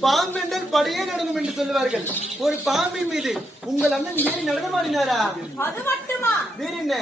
பாம்பென்றால் படியே நடனம் என்று சொல்லுவார்கள். ஒரு பாம்பின் மீது உங்கள் அண்ணன் ஏறி நடனமாடினாரா? அது மட்டுமா? வேற என்ன?